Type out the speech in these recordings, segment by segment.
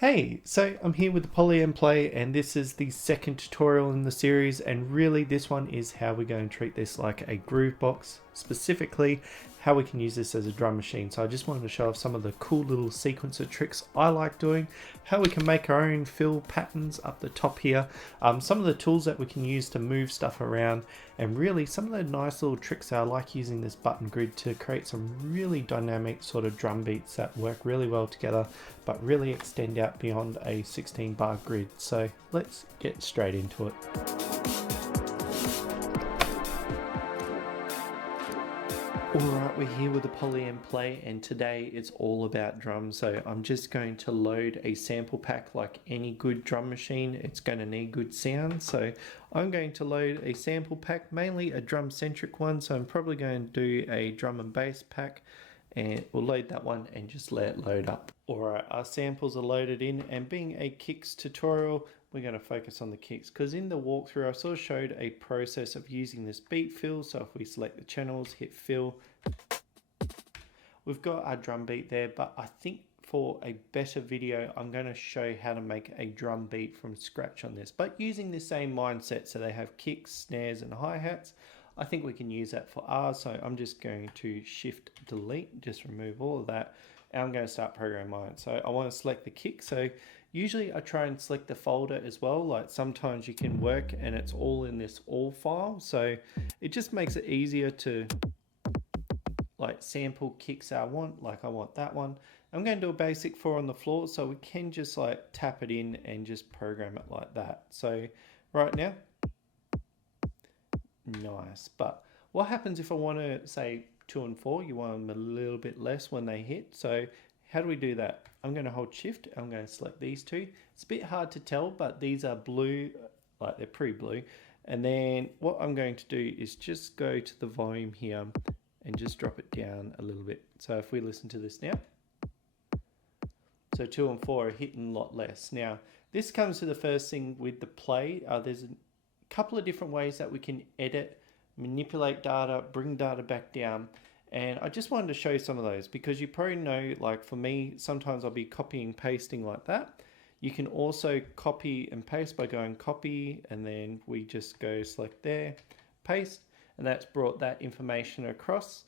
Hey, so I'm here with the Polyend play, and this is the second tutorial in the series, and really this one is how we're going to treat this like a groove box, specifically how we can use this as a drum machine. So I just wanted to show off some of the cool little sequencer tricks I like doing, how we can make our own fill patterns up the top here, some of the tools that we can use to move stuff around, and really some of the nice little tricks I like using this button grid to create some really dynamic sort of drum beats that work really well together but really extend out beyond a 16 bar grid. So let's get straight into it. Alright, we're here with the Polyend play, and today it's all about drums. So I'm just going to load a sample pack like any good drum machine. It's going to need good sound. So I'm going to load a sample pack, mainly a drum centric one. So I'm probably going to do a drum and bass pack, and we'll load that one and just let it load up. Alright, our samples are loaded in, and being a kicks tutorial, we're going to focus on the kicks because in the walkthrough I sort of showed a process of using this beat fill. So if we select the channels, hit fill, we've got our drum beat there, but I think for a better video I'm going to show how to make a drum beat from scratch on this, but using the same mindset. So they have kicks, snares and hi-hats. I think we can use that for ours. So I'm just going to shift delete, just remove all of that, and I'm going to start programming mine. So I want to select the kick. So usually I try and select the folder as well. Like sometimes you can work and it's all in this all file. So it just makes it easier to like sample kicks I want. Like I want that one. I'm going to do a basic 4 on the floor, so we can just like tap it in and just program it like that. So right now, nice. But what happens if I want to say 2 and 4? You want them a little bit less when they hit. So how do we do that? I'm going to hold shift. I'm going to select these two. It's a bit hard to tell, but these are blue, like they're pretty blue. And then what I'm going to do is just go to the volume here and just drop it down a little bit. So if we listen to this now, so 2 and 4 are hitting a lot less. Now this comes to the first thing with the play. There's a couple of different ways that we can edit, manipulate data, bring data back down. And I just wanted to show you some of those because you probably know, like for me, sometimes I'll be copying, pasting like that. You can also copy and paste by going copy, and then we just go select there, paste, and that's brought that information across.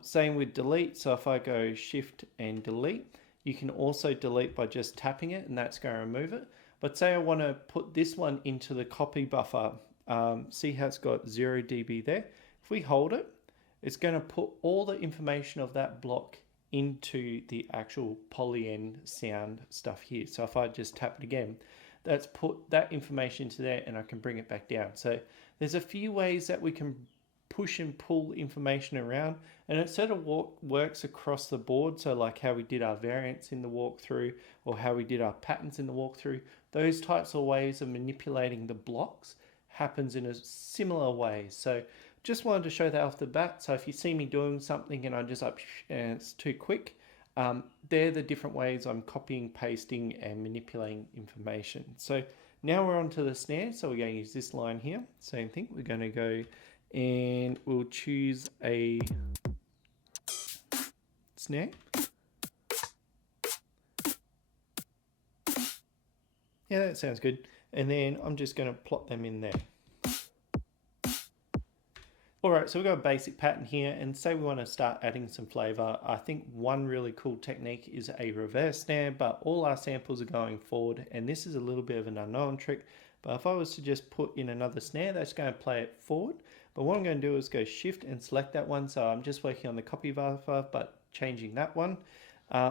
Same with delete. So if I go shift and delete, you can also delete by just tapping it, and that's going to remove it. But say I want to put this one into the copy buffer. See how it's got 0 dB there? If we hold it, it's going to put all the information of that block into the actual Polyend sound stuff here. So if I just tap it again, that's put that information into there, and I can bring it back down. So there's a few ways that we can push and pull information around, and it sort of works across the board. So like how we did our variants in the walkthrough, or how we did our patterns in the walkthrough, those types of ways of manipulating the blocks happens in a similar way. So just wanted to show that off the bat. So if you see me doing something and I just and it's too quick, they're the different ways I'm copying, pasting and manipulating information. So now we're on to the snare. So we're going to use this line here. Same thing. We're going to go and we'll choose a snare. Yeah, that sounds good. And then I'm just going to plot them in there. Alright, so we've got a basic pattern here, and say we want to start adding some flavor. I think one really cool technique is a reverse snare, but all our samples are going forward, and this is a little bit of an unknown trick. But if I was to just put in another snare, that's going to play it forward. But what I'm going to do is go shift and select that one. So I'm just working on the copy buffer, but changing that one.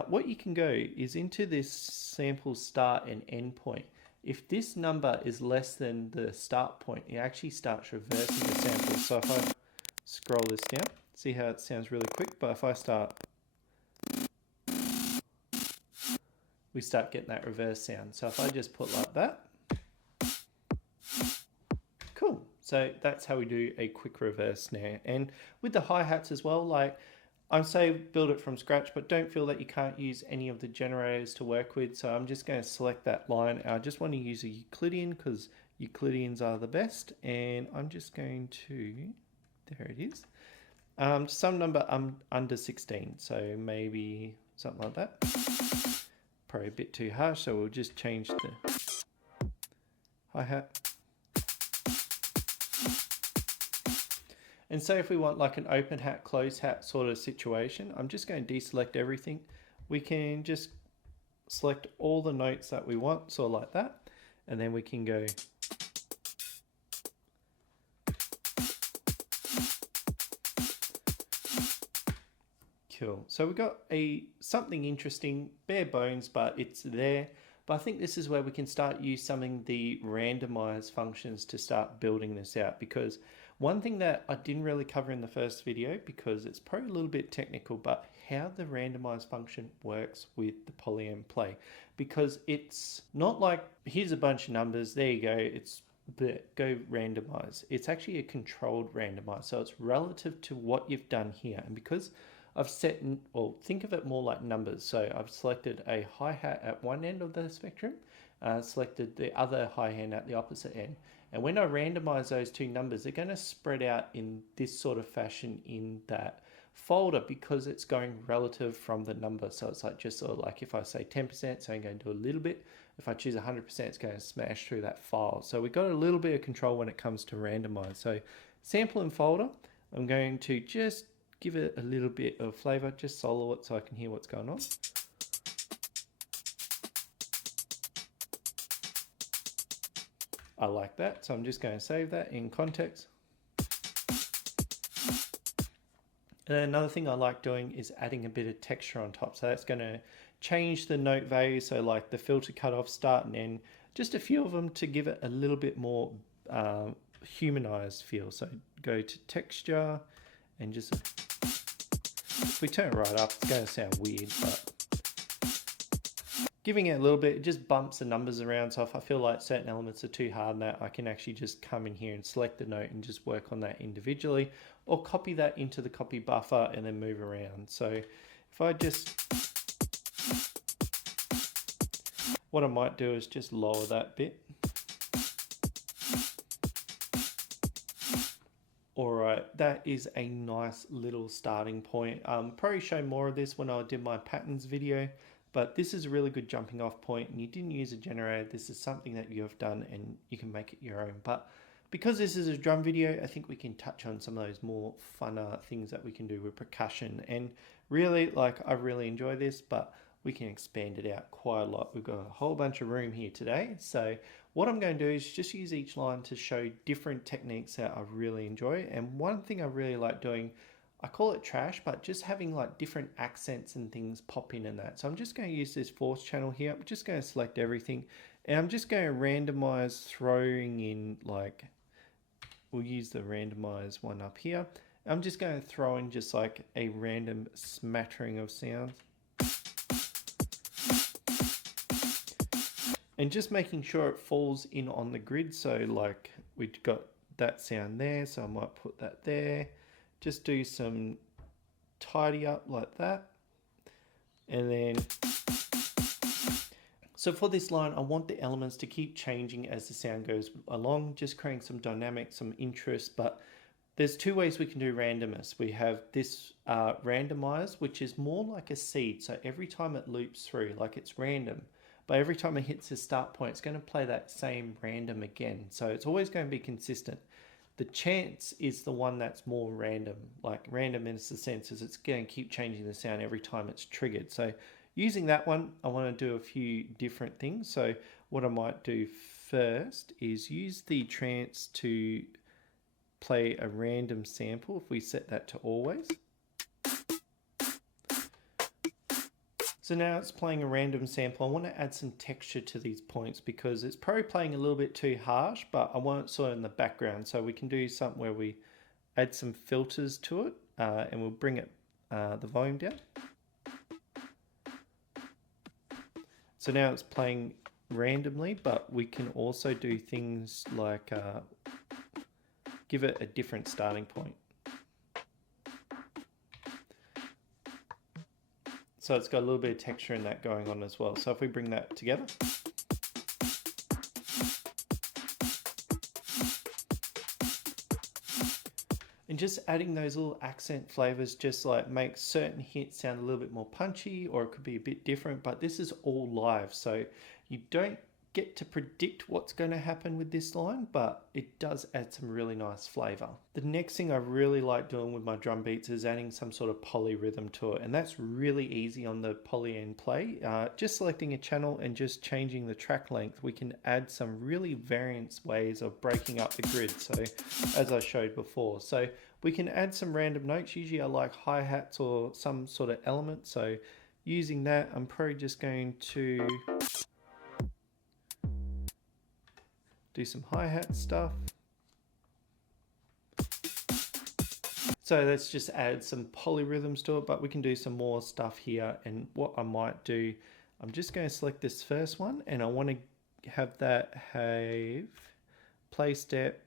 What you can go is into this sample start and end point. If this number is less than the start point, it actually starts reversing the sample. So if I scroll this down, see how it sounds really quick, but if I start, we start getting that reverse sound. So if I just put like that, cool. So that's how we do a quick reverse snare. And with the hi-hats as well, like I say build it from scratch, but don't feel that you can't use any of the generators to work with. So I'm just going to select that line. I just want to use a Euclidean because Euclideans are the best. And I'm just going to, there it is, some number under 16. So maybe something like that. probably a bit too harsh, so we'll just change the hi-hat. And say if we want like an open hat, closed hat sort of situation, I'm just going to deselect everything. We can just select all the notes that we want, sort of like that. And then we can go cool. So we've got something interesting, bare bones, but it's there. But I think this is where we can start using the randomize functions to start building this out, because one thing that I didn't really cover in the first video, because it's probably a little bit technical, but how the randomize function works with the Polyend play, because it's not like here's a bunch of numbers, there you go, it's go randomize. It's actually a controlled randomize, so it's relative to what you've done here. And because I've set, well, think of it more like numbers. So I've selected a hi-hat at one end of the spectrum, selected the other hi-hat at the opposite end. And when I randomize those two numbers, they're going to spread out in this sort of fashion in that folder, because it's going relative from the number. So it's like just sort of like if I say 10%, so I'm going to do a little bit. If I choose 100%, it's going to smash through that file. So we've got a little bit of control when it comes to randomize. So sample and folder, I'm going to just give it a little bit of flavor, just solo it so I can hear what's going on. I like that, so I'm just going to save that in context. And another thing I like doing is adding a bit of texture on top. So that's going to change the note value, so like the filter cutoff, start and end, just a few of them to give it a little bit more humanized feel. So go to texture and just, if we turn it right up, it's going to sound weird, but giving it a little bit, it just bumps the numbers around. So if I feel like certain elements are too hard now, I can actually just come in here and select the note and just work on that individually, or copy that into the copy buffer and then move around. So if I just, what I might do is just lower that bit. All right, that is a nice little starting point. Probably show more of this when I did my patterns video, but this is a really good jumping off point, and you didn't use a generator. This is something that you have done and you can make it your own. But because this is a drum video, I think we can touch on some of those more funner things that we can do with percussion. And really, like, I really enjoy this, but we can expand it out quite a lot. We've got a whole bunch of room here today. So what I'm going to do is just use each line to show different techniques that I really enjoy. And one thing I really like doing, I call it trash, but just having like different accents and things pop in and that. So I'm just going to use this force channel here. I'm just going to select everything, and I'm just going to randomize, throwing in, like, we'll use the randomize one up here. I'm just going to throw in just like a random smattering of sounds. And just making sure it falls in on the grid. So like we've got that sound there, so I might put that there. Just do some tidy up like that. And then, so for this line, I want the elements to keep changing as the sound goes along, just creating some dynamic, some interest. But there's two ways we can do randomness. We have this randomize, which is more like a seed. So every time it loops through, like it's random, but every time it hits the start point, it's going to play that same random again. So it's always going to be consistent. The chance is the one that's more random, like random in the sense is it's going to keep changing the sound every time it's triggered. So using that one, I want to do a few different things. So what I might do first is use the trance to play a random sample if we set that to always. So now it's playing a random sample. I want to add some texture to these points because it's probably playing a little bit too harsh, but I want it sort of in the background. So we can do something where we add some filters to it and we'll bring it the volume down. So now it's playing randomly, but we can also do things like give it a different starting point. So it's got a little bit of texture in that going on as well. So if we bring that together. And just adding those little accent flavors just like makes certain hits sound a little bit more punchy, or it could be a bit different, but this is all live. So you don't get to predict what's going to happen with this line, but it does add some really nice flavor. The next thing I really like doing with my drum beats is adding some sort of polyrhythm to it, and that's really easy on the Polyend play. Just selecting a channel and just changing the track length, we can add some really variant ways of breaking up the grid, so as I showed before. So we can add some random notes. Usually I like hi-hats or some sort of element, so using that, I'm probably just going to do some hi-hat stuff. So let's just add some polyrhythms to it, but we can do some more stuff here. And what I might do, I'm just going to select this first one, and I want to have that have play step,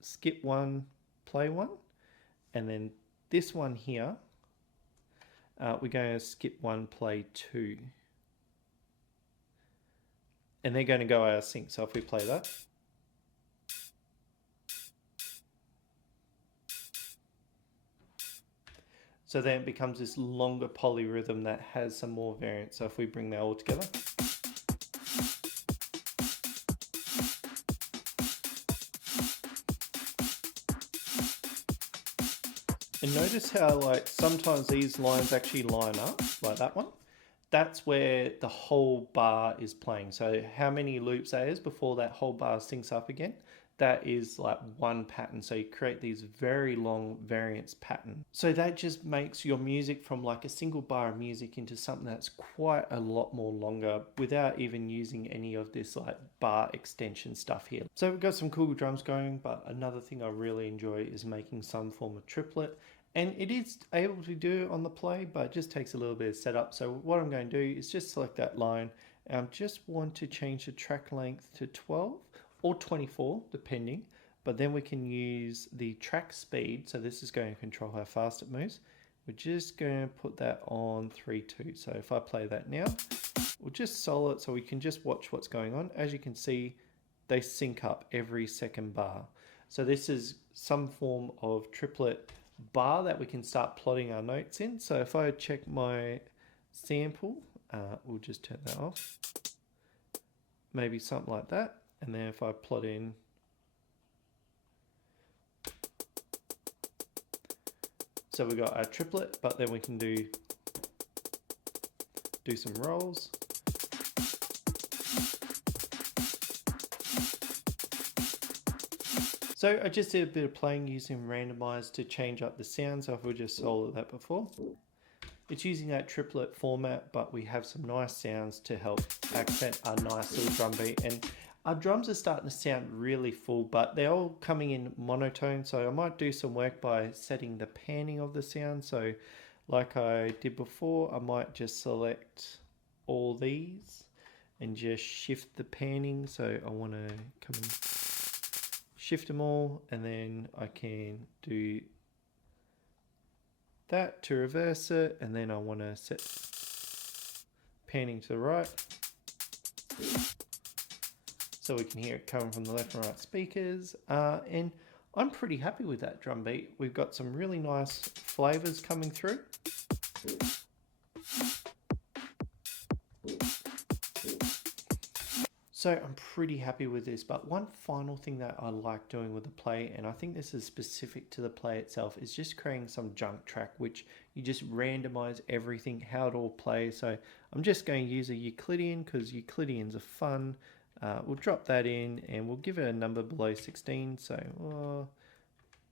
skip one, play one, and then this one here, we're going to skip one, play two. And they're going to go out of sync. So if we play that. So then it becomes this longer polyrhythm that has some more variance. So if we bring that all together. And notice how like sometimes these lines actually line up, like that one. That's where the whole bar is playing. So how many loops that is before that whole bar syncs up again, that is like one pattern. So you create these very long variance pattern. So that just makes your music from like a single bar of music into something that's quite a lot more longer without even using any of this like bar extension stuff here. So we've got some cool drums going, but another thing I really enjoy is making some form of triplet. And it is able to do on the play, but it just takes a little bit of setup. So what I'm going to do is just select that line. And I just want to change the track length to 12 or 24, depending. But then we can use the track speed. So this is going to control how fast it moves. We're just going to put that on 3/2. So if I play that now, we'll just solo it so we can just watch what's going on. As you can see, they sync up every second bar. So this is some form of triplet bar that we can start plotting our notes in. So if I check my sample, we'll just turn that off. Maybe something like that. And then if I plot in, so we got our triplet, but then we can do some rolls. So I just did a bit of playing using randomize to change up the sound. So if we just solo that before, it's using that triplet format, but we have some nice sounds to help accent our nice little drum beat. And our drums are starting to sound really full, but they're all coming in monotone. So I might do some work by setting the panning of the sound. So like I did before, I might just select all these and just shift the panning. So I want to come and shift them all, and then I can do that to reverse it, and then I want to set panning to the right so we can hear it coming from the left and right speakers. And I'm pretty happy with that drum beat. We've got some really nice flavors coming through. So I'm pretty happy with this, but one final thing that I like doing with the play, and I think this is specific to the play itself, is just creating some junk track, which you just randomize everything, how it all plays. So I'm just going to use a Euclidean because Euclideans are fun. We'll drop that in and we'll give it a number below 16, so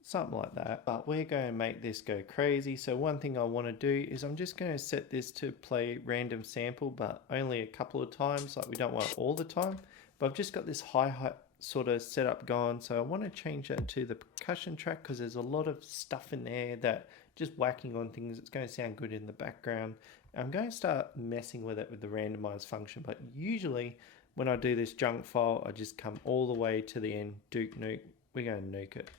something like that. But we're going to make this go crazy. So one thing I want to do is I'm just going to set this to play random sample, but only a couple of times. Like we don't want it all the time. But I've just got this hi-hat sort of setup going. So I want to change that to the percussion track because there's a lot of stuff in there that just whacking on things. It's going to sound good in the background. I'm going to start messing with it with the randomize function. But usually when I do this junk file, I just come all the way to the end, duke nuke. We're going to nuke it.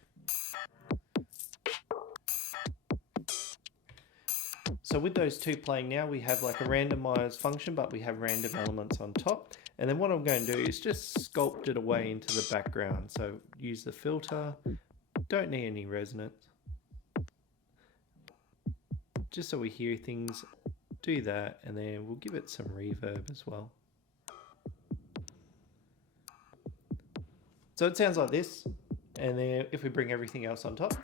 So with those two playing now, we have like a randomized function, but we have random elements on top. And then what I'm going to do is just sculpt it away into the background. So use the filter, Don't need any resonance. Just so we hear things, do that, and then we'll give it some reverb as well. So it sounds like this, and then if we bring everything else on top,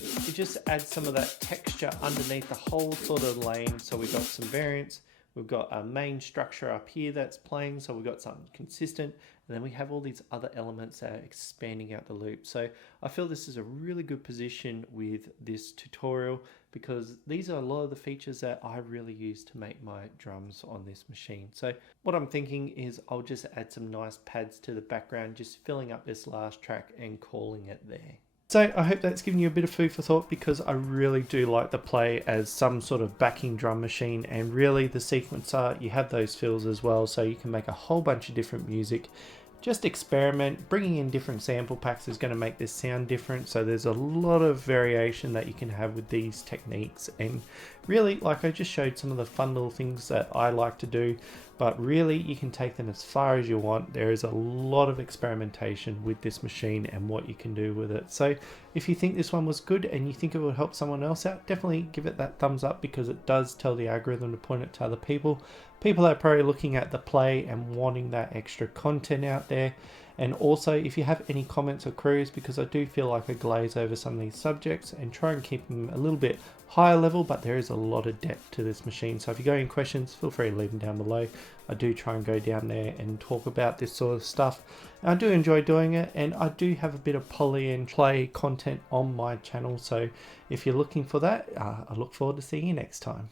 it just adds some of that texture underneath the whole sort of lane. So we've got some variance, we've got a main structure up here that's playing, so we've got something consistent, and then we have all these other elements that are expanding out the loop. So I feel this is a really good position with this tutorial, because these are a lot of the features that I really use to make my drums on this machine. So what I'm thinking is I'll just add some nice pads to the background, just filling up this last track and calling it there. So I hope that's given you a bit of food for thought, because I really do like the Play as some sort of backing drum machine, and really the sequencer, you have those fills as well, so you can make a whole bunch of different music. Just experiment. Bringing in different sample packs is going to make this sound different, so there's a lot of variation that you can have with these techniques. And really, like I just showed some of the fun little things that I like to do, but really you can take them as far as you want. There is a lot of experimentation with this machine and what you can do with it. So if you think this one was good and you think it would help someone else out, definitely give it that thumbs up, because it does tell the algorithm to point it to other people that are probably looking at the Play and wanting that extra content out there. And also, if you have any comments or queries, because I do feel like I glaze over some of these subjects and try and keep them a little bit higher level, but there is a lot of depth to this machine. So if you got any questions, feel free to leave them down below. I do try and go down there and talk about this sort of stuff. I do enjoy doing it, and I do have a bit of Polyend Play content on my channel. So if you're looking for that, I look forward to seeing you next time.